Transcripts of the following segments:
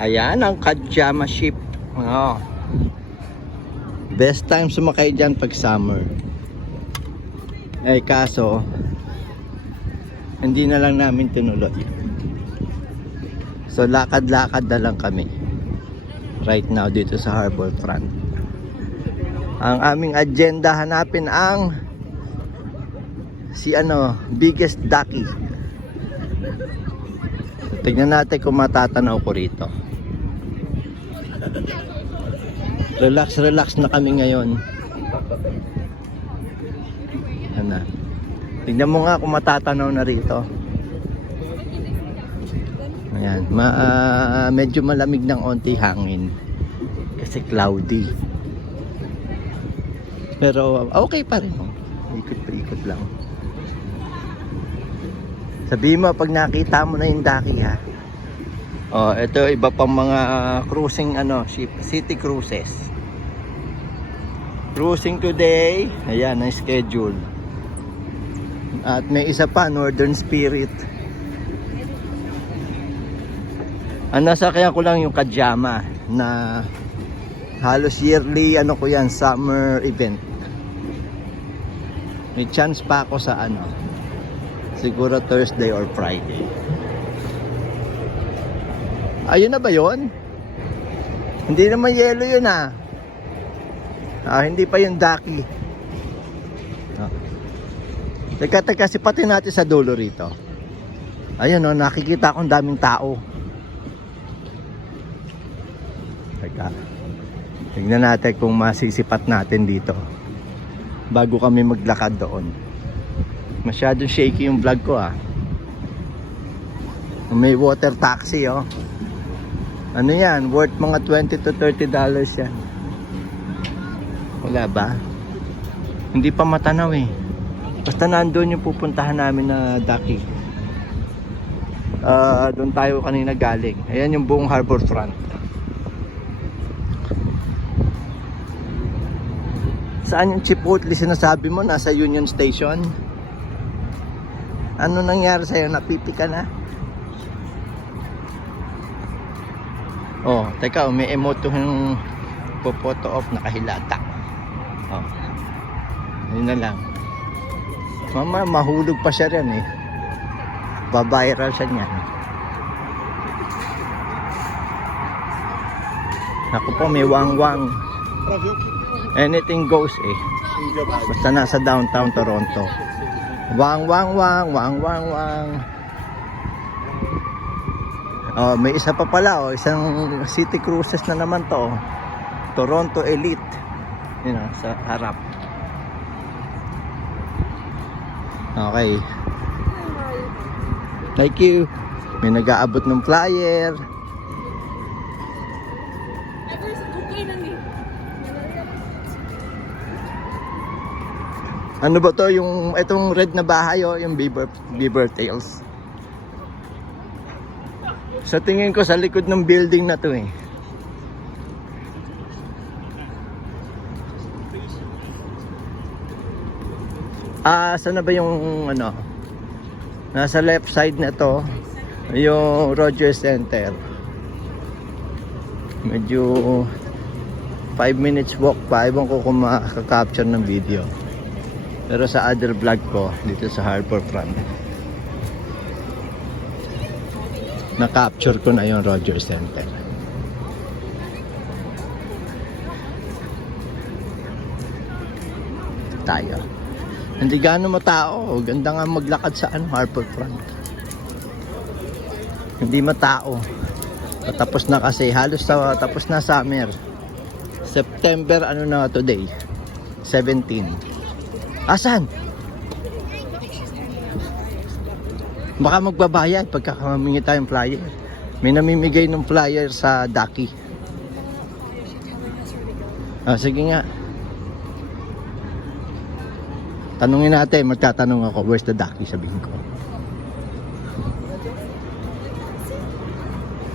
Ayan ang Kajama ship. Oh. Best time sumakay dyan pag summer. Eh kaso, hindi na lang namin tinuloy. So lakad-lakad na lang kami right now dito sa harbor front. Ang aming agenda, hanapin ang biggest ducky. Tignan natin kung matatanaw ko rito. Relax na kami ngayon. Ano? Tignan mo nga kung matatanaw na rito. Ayan, medyo malamig ng onti hangin kasi cloudy. Pero okay pa rin. Ikot lang. Sabihin mo pag nakita mo na yung ducky, ha. Oh, ito iba pang mga cruising ship, city cruises. Cruising today. Ayan ang schedule. At may isa pa, Northern Spirit. Nasakyan ko lang yung Kajama na halos yearly ko yan, summer event. May chance pa ako sa siguro Thursday or Friday. Ayun na ba yun? Hindi naman yellow yun, hindi pa yung ducky. Teka, sipatin natin sa dulo rito. Ayun, nakikita akong daming tao. Teka, tignan natin kung masisipat natin dito bago kami maglakad doon. Masyadong shaky yung vlog ko, May water taxi, Ano yan? Worth mga $20 to $30 yan. Wala ba? Hindi pa matanaw Basta nandun yung pupuntahan namin na ducky. Doon tayo kanina galing. Ayan yung buong harbor front. Saan yung Chipotle sinasabi mo? Nasa Union Station? Ano nangyari sa'yo? Napipi ka na? Oh, teka, may emote yung po-photo off, nakahilata. Oh. Yun na lang. Mama, mahulog pa siya rin Babiral siya niyan. Naku po, may wang-wang. Anything goes Basta nasa downtown Toronto. Wang-wang-wang, wang-wang-wang. Oh, may isa pa pala, isang city cruises na naman to. Toronto Elite. Sa harap. Okay. Thank you. May nag-aabot ng flyer. Ano ba to? Itong red na bahay, yung beaver tails. Sa tingin ko sa likod ng building na to saan na ba yung nasa left side na to yung Rogers Center. Medyo 5 minutes walk pa. Ewan ko kung makaka-capture ng video. Pero sa other vlog ko dito sa harbor front, na-capture ko na yung Rogers Center. Tayo. Hindi gaano matao. Ganda nga maglakad sa harbor front. Hindi matao. Tapos na kasi. Halos tapos na summer. September na today? 17. Asan? Baka magbabayad pagka humingi tayong flyer. May namimigay ng flyer sa ducky. Sige nga. Tanungin natin, magtatanong ako, where's the ducky, sabihin ko.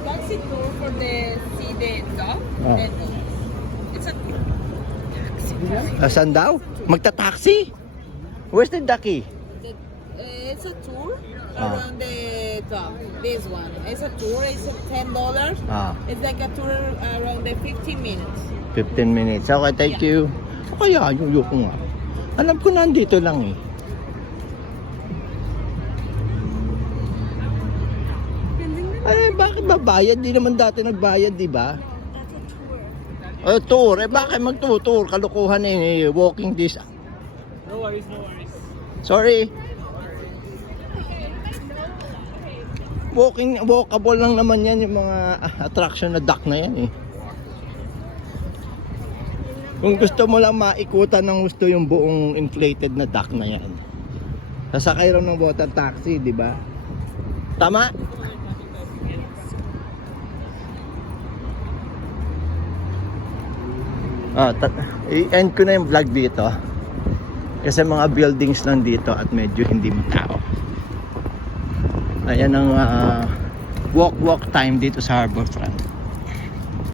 That's it for the seeded dog. It's a taxi. Saan daw? Magta-taxi? Where's the ducky? It's a tour. around the dock. This one. It's a tour. It's $10. It's like a tour around the 15 minutes. 15 minutes. Okay, thank you. O kaya, yung yuko nga. Alam ko nandito lang eh. Ay, bakit babayad? Di naman dati nagbayad, di ba? That's a tour. Tour. Bakit magtutour? Kalukuhan eh. Walking this. No worries, no worries. Sorry. Walkable lang naman yan yung mga attraction na dock na yan eh. Kung gusto mo lang maikutan ng gusto yung buong inflated na dock na yan, sasakay raw ng water taxi, di ba? Tama? I-end ko na yung vlog dito kasi mga buildings lang dito at medyo hindi matao. Ayan ang walk time dito sa Harbourfront.